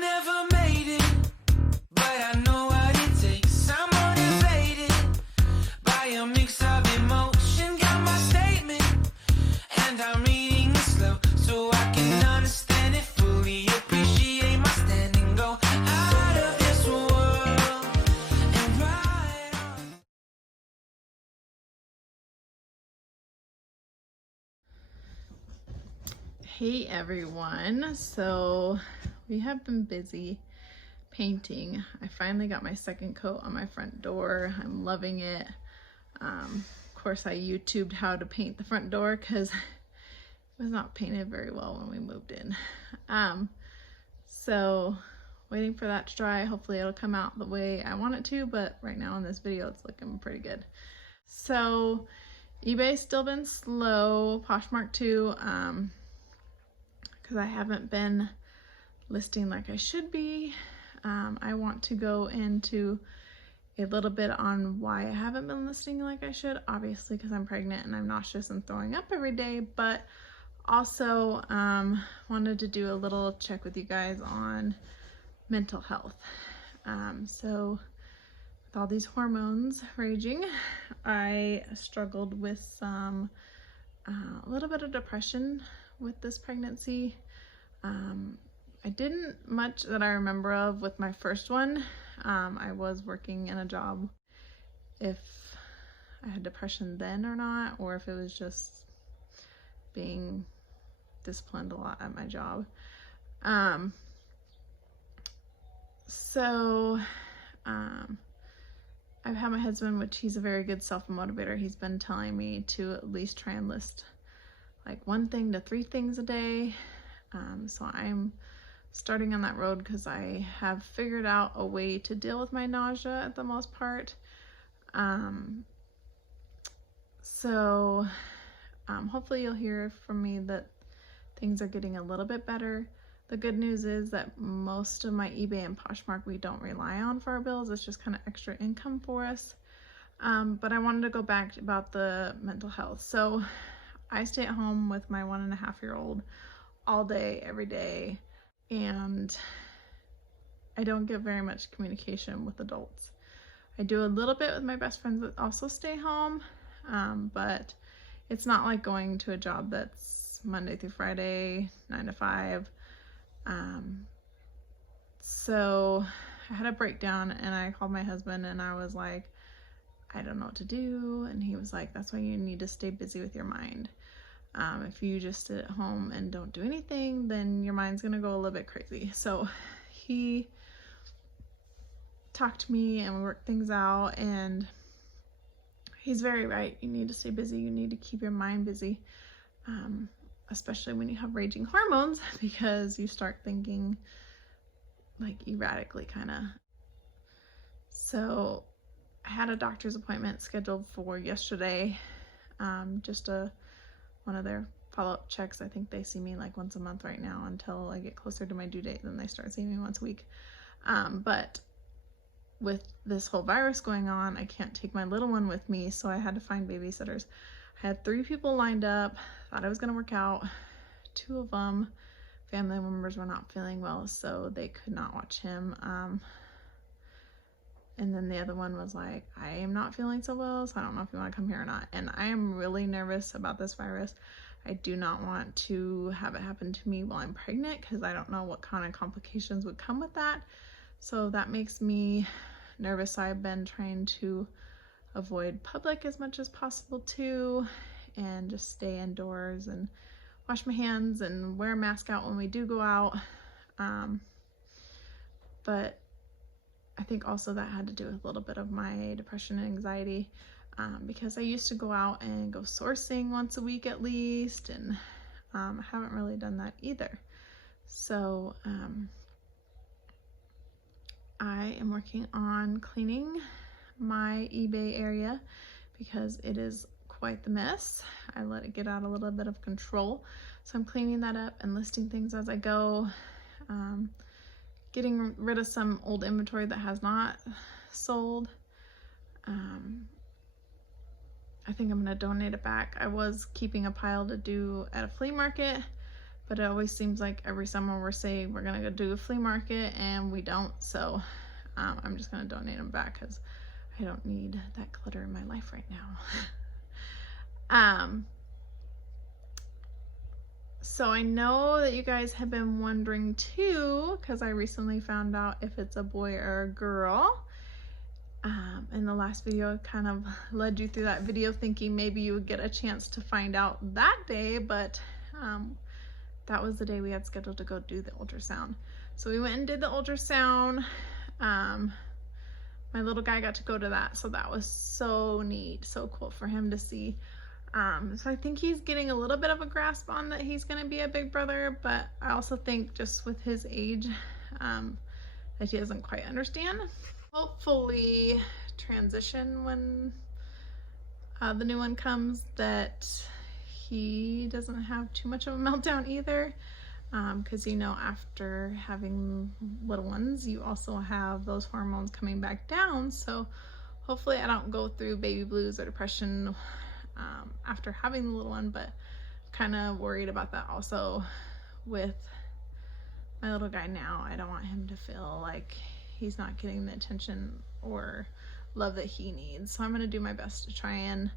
never made it, but I know what it takes. I'm motivated by a mix of emotion. Got my statement, and I'm reading it slow so I can understand it fully. Appreciate my standing, go out of this world and ride on. Hey everyone, so we have been busy painting. I finally got my second coat on my front door. I'm loving it. Of course I YouTubed how to paint the front door because it was not painted very well when we moved in. So waiting for that to dry. Hopefully it'll come out the way I want it to, but right now in this video it's looking pretty good. So eBay's still been slow, Poshmark too. Because I haven't been listing like I should be. I want to go into a little bit on why I haven't been listing like I should, obviously because I'm pregnant and I'm nauseous and throwing up every day, but also wanted to do a little check with you guys on mental health. So with all these hormones raging, I struggled with some a little bit of depression with this pregnancy. I didn't much that I remember of with my first one. I was working in a job, if I had depression then or not, or if it was just being disciplined a lot at my job. I've had my husband, which he's a very good self-motivator. He's been telling me to at least try and list like 1 thing to 3 things a day. So I'm starting on that road because I have figured out a way to deal with my nausea at the most part. Hopefully you'll hear from me that things are getting a little bit better. The good news is that most of my eBay and Poshmark we don't rely on for our bills. It's just kind of extra income for us. But I wanted to go back about the mental health. So I stay at home with my 1.5-year-old all day, every day, and I don't get very much communication with adults. I do a little bit with my best friends that also stay home, but it's not like going to a job that's Monday through Friday, 9 to 5. So I had a breakdown and I called my husband and I was like, I don't know what to do. And he was like, that's why you need to stay busy with your mind. If you just sit at home and don't do anything, then your mind's gonna go a little bit crazy. So he talked to me and we worked things out, and he's very right. You need to stay busy. You need to keep your mind busy, especially when you have raging hormones, because you start thinking like erratically kind of. So I had a doctor's appointment scheduled for yesterday, just one of their follow-up checks. I think they see me like once a month right now until I get closer to my due date, then they start seeing me once a week. But with this whole virus going on, I can't take my little one with me, so I had to find babysitters. I had 3 people lined up, thought it was gonna work out. 2 of them, family members, were not feeling well, so they could not watch him. And then the other one was like, I am not feeling so well, so I don't know if you want to come here or not. And I am really nervous about this virus. I do not want to have it happen to me while I'm pregnant because I don't know what kind of complications would come with that. So that makes me nervous. I've been trying to avoid public as much as possible too, and just stay indoors and wash my hands and wear a mask out when we do go out. But I think also that had to do with a little bit of my depression and anxiety, because I used to go out and go sourcing once a week at least, and I haven't really done that either. So I am working on cleaning my eBay area because it is quite the mess. I let it get out a little bit of control. So I'm cleaning that up and listing things as I go. Getting rid of some old inventory that has not sold. I think I'm gonna donate it back. I was keeping a pile to do at a flea market, but it always seems like every summer we're saying we're gonna go do a flea market and we don't. So I'm just gonna donate them back because I don't need that clutter in my life right now. So I know that you guys have been wondering too, because I recently found out if it's a boy or a girl. In the last video, I kind of led you through that video thinking maybe you would get a chance to find out that day, but that was the day we had scheduled to go do the ultrasound. So we went and did the ultrasound. My little guy got to go to that, so that was so neat, so cool for him to see. So I think he's getting a little bit of a grasp on that he's going to be a big brother, but I also think just with his age that he doesn't quite understand. Hopefully transition when the new one comes, that he doesn't have too much of a meltdown either, because you know, after having little ones you also have those hormones coming back down, so hopefully I don't go through baby blues or depression after having the little one, but kind of worried about that also with my little guy now. I don't want him to feel like he's not getting the attention or love that he needs, so I'm going to do my best to try and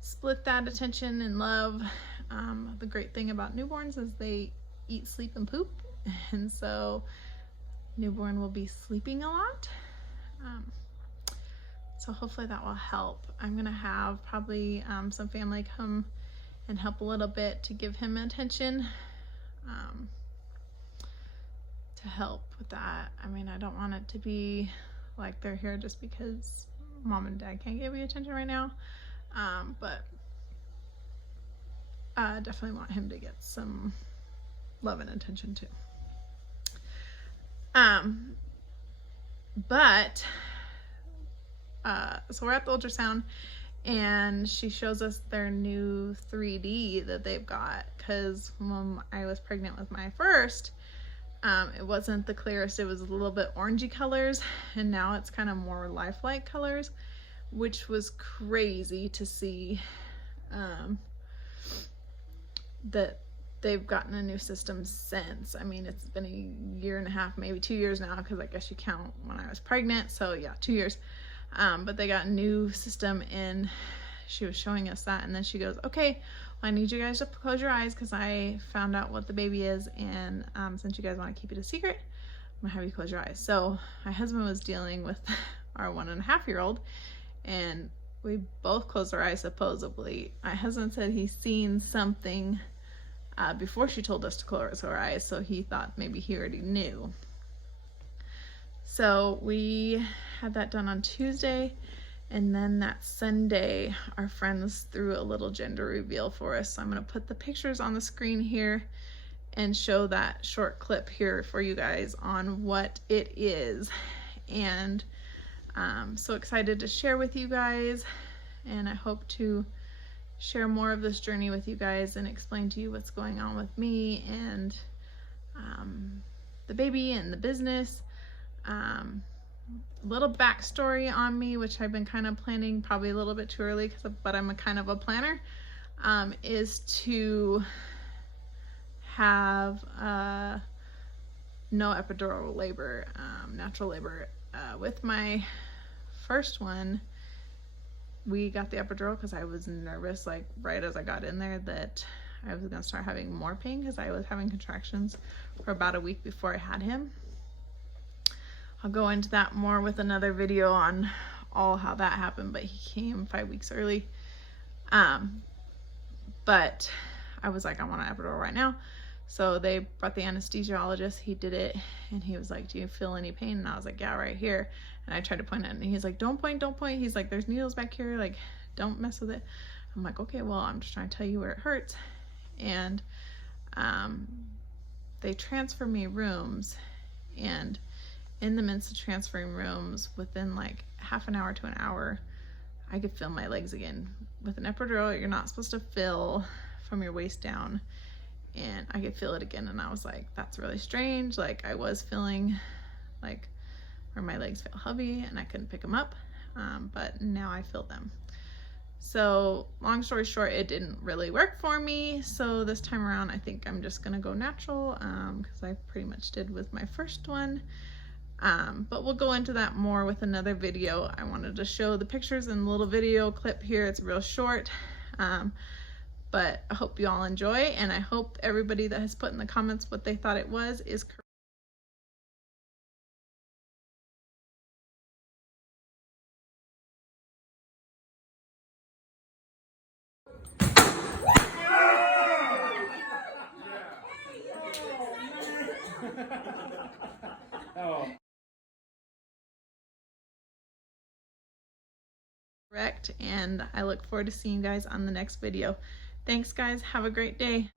split that attention and love. The great thing about newborns is they eat, sleep, and poop, and so newborn will be sleeping a lot, so hopefully that will help. I'm gonna have probably some family come and help a little bit to give him attention, to help with that. I mean, I don't want it to be like they're here just because mom and dad can't give you attention right now, but I definitely want him to get some love and attention too. So we're at the ultrasound and she shows us their new 3D that they've got, because when I was pregnant with my first, it wasn't the clearest, it was a little bit orangey colors, and now it's kind of more lifelike colors, which was crazy to see, that they've gotten a new system since. I mean, it's been a year and a half, maybe 2 years now, because I guess you count when I was pregnant, so yeah, 2 years. But they got a new system and she was showing us that, and then she goes, okay, well, I need you guys to close your eyes because I found out what the baby is, and since you guys want to keep it a secret, I'm gonna have you close your eyes. So my husband was dealing with our 1.5-year-old, and we both closed our eyes supposedly. My husband said he's seen something before she told us to close our eyes, so he thought maybe he already knew. So we had that done on Tuesday, and then that Sunday our friends threw a little gender reveal for us. So I'm going to put the pictures on the screen here and show that short clip here for you guys on what it is. And I'm so excited to share with you guys, and I hope to share more of this journey with you guys and explain to you what's going on with me and the baby and the business. Little backstory on me, which I've been kind of planning probably a little bit too early, but I'm a kind of a planner, is to have no epidural labor, natural labor. With my first one, we got the epidural because I was nervous, like right as I got in there, that I was gonna start having more pain because I was having contractions for about a week before I had him. I'll go into that more with another video on all how that happened, but he came 5 weeks early. But I was like, I want an epidural right now. So they brought the anesthesiologist, he did it, and he was like, do you feel any pain? And I was like, yeah, right here. And I tried to point at it, and he's like, don't point, don't point. He's like, there's needles back here, like, don't mess with it. I'm like, okay, well, I'm just trying to tell you where it hurts. And they transfer me rooms, and in the midst of transferring rooms, within like half an hour to an hour, I could feel my legs again. With an epidural, you're not supposed to feel from your waist down, and I could feel it again. And I was like, that's really strange. Like, I was feeling like where my legs felt heavy and I couldn't pick them up, but now I feel them. So long story short, it didn't really work for me. So this time around, I think I'm just gonna go natural because I pretty much did with my first one. But we'll go into that more with another video. I wanted to show the pictures in a little video clip here. It's real short. But I hope you all enjoy, and I hope everybody that has put in the comments what they thought it was is correct. Correct, and I look forward to seeing you guys on the next video. Thanks guys, have a great day.